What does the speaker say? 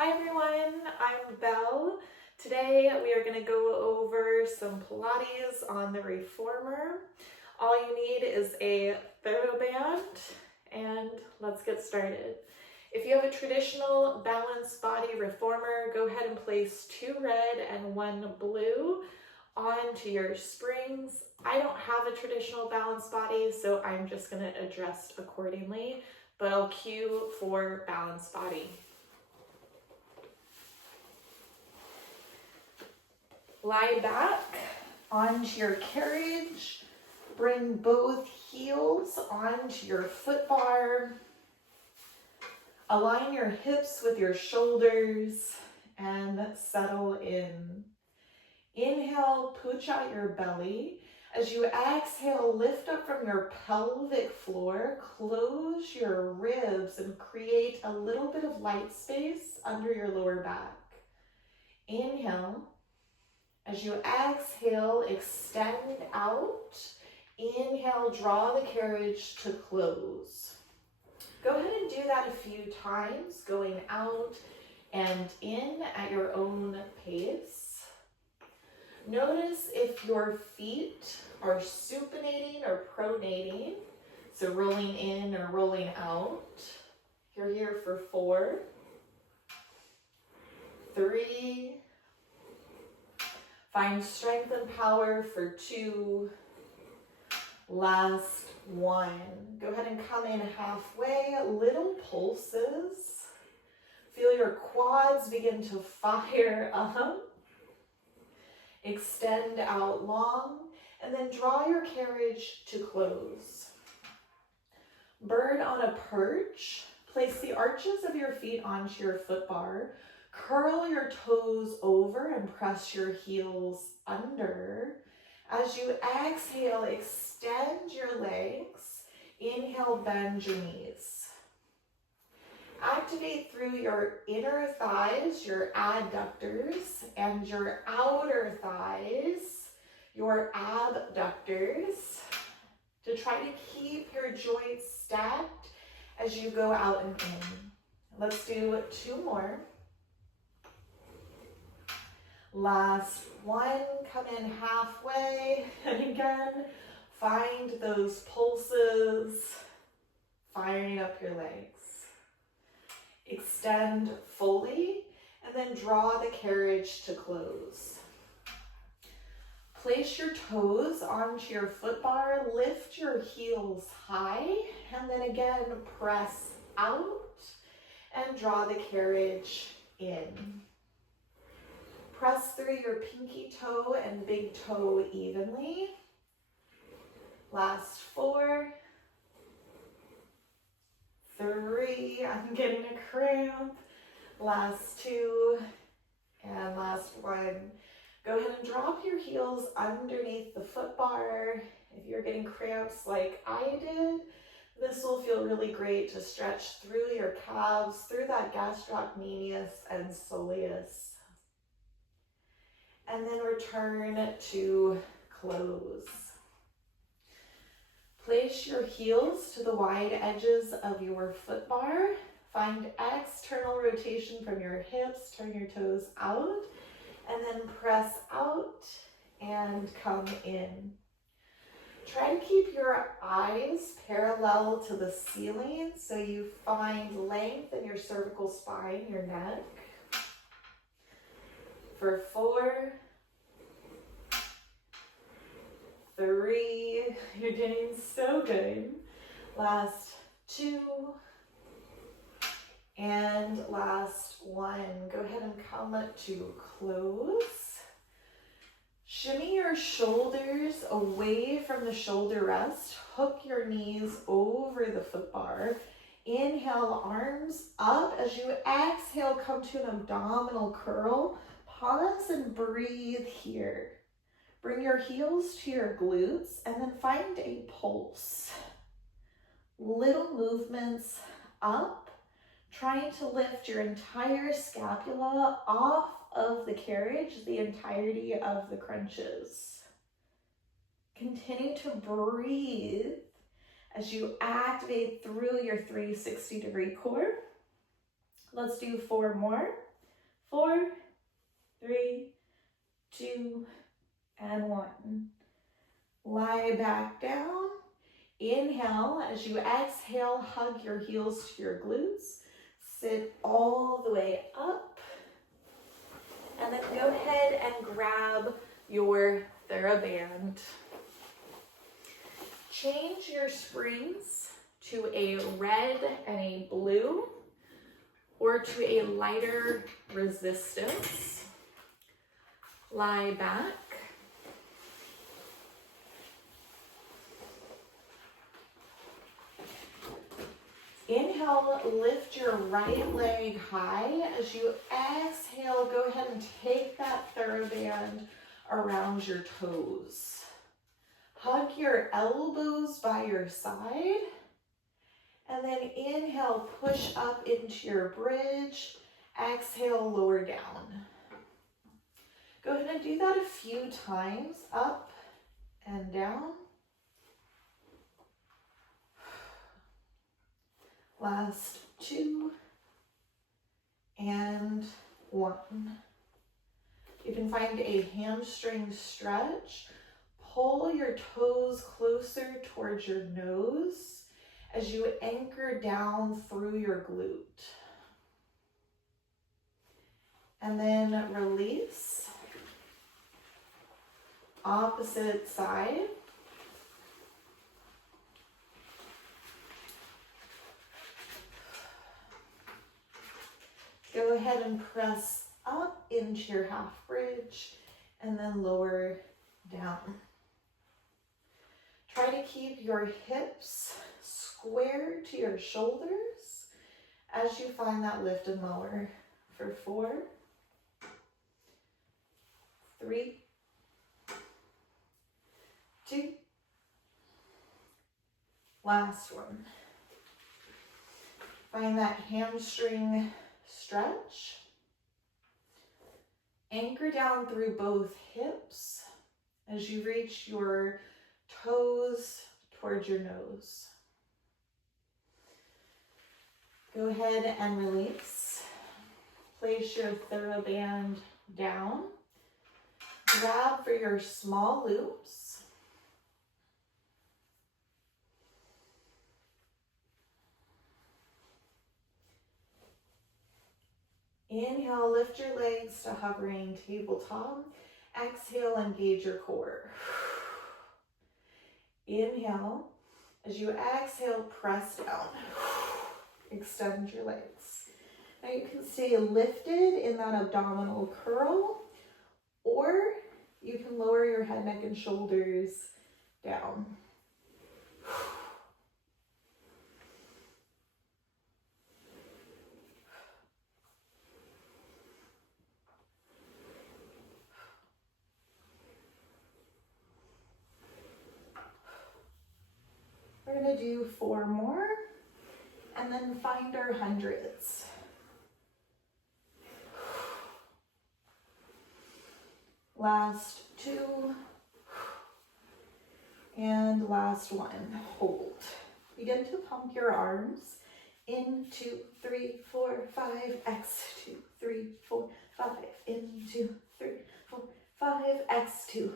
Hi everyone, I'm Belle. Today we are going to go over some Pilates on the reformer. All you need is a TheraBand and let's get started. If you have a traditional balanced body reformer, go ahead and place 2 red and 1 blue onto your springs. I don't have a traditional balanced body, so I'm just going to adjust accordingly, but I'll cue for balanced body. Lie back onto your carriage. Bring both heels onto your foot bar. Align your hips with your shoulders and settle in. Inhale, pooch out your belly. As you exhale, lift up from your pelvic floor, close your ribs and create a little bit of light space under your lower back. Inhale. As you exhale, extend out. Inhale, draw the carriage to close. Go ahead and do that a few times, going out and in at your own pace. Notice if your feet are supinating or pronating, so rolling in or rolling out. You're here for 4, 3, find strength and power for 2, last 1. Go ahead and come in halfway, little pulses. Feel your quads begin to fire up. Extend out long, and then draw your carriage to close. Bird on a perch. Place the arches of your feet onto your foot bar. Curl your toes over and press your heels under. As you exhale, extend your legs. Inhale, bend your knees. Activate through your inner thighs, your adductors, and your outer thighs, your abductors, to try to keep your joints stacked as you go out and in. Let's do 2 more. Last 1, come in halfway, and again, find those pulses, firing up your legs. Extend fully, and then draw the carriage to close. Place your toes onto your foot bar, lift your heels high, and then again, press out and draw the carriage in. Press through your pinky toe and big toe evenly. Last 4, 3, I'm getting a cramp. Last 2, and last 1. Go ahead and drop your heels underneath the foot bar. If you're getting cramps like I did, this will feel really great to stretch through your calves, through that gastrocnemius and soleus. And then return to close. Place your heels to the wide edges of your foot bar. Find external rotation from your hips. Turn your toes out. And then press out and come in. Try to keep your eyes parallel to the ceiling so you find length in your cervical spine, your neck. For 4, 3, you're doing so good. Last 2, and last 1. Go ahead and come to close. Shimmy your shoulders away from the shoulder rest. Hook your knees over the foot bar. Inhale, arms up. As you exhale, come to an abdominal curl. Pause and breathe here. Bring your heels to your glutes and then find a pulse. Little movements up, trying to lift your entire scapula off of the carriage, the entirety of the crunches. Continue to breathe as you activate through your 360-degree core. Let's do 4 more. 4, 3, 2, and 1. Lie back down. Inhale. As you exhale, hug your heels to your glutes. Sit all the way up. And then go ahead and grab your TheraBand. Change your springs to a red and a blue, or to a lighter resistance. Lie back. Inhale, lift your right leg high. As you exhale, go ahead and take that TheraBand around your toes. Hug your elbows by your side. And then inhale, push up into your bridge. Exhale, lower down. Go ahead and do that a few times, up and down. Last 2 and 1. You can find a hamstring stretch. Pull your toes closer towards your nose as you anchor down through your glute. And then release. Opposite side. Go ahead and press up into your half bridge and then lower down. Try to keep your hips square to your shoulders as you find that lift and lower for 4, 3, 2, last one. Find that hamstring stretch. Anchor down through both hips as you reach your toes towards your nose. Go ahead and release. Place your TheraBand down. Grab for your small loops. Inhale, lift your legs to hovering tabletop. Exhale, engage your core. Inhale. As you exhale, press down. Extend your legs. Now you can stay lifted in that abdominal curl, or you can lower your head, neck, and shoulders down. We're gonna do 4 more, and then find our 100's. Last 2, and last 1. Hold. Begin to pump your arms. In, 2, 3, 4, 5. X, 2, 3, 4, 5. In, 2, 3, 4, 5. X, 2,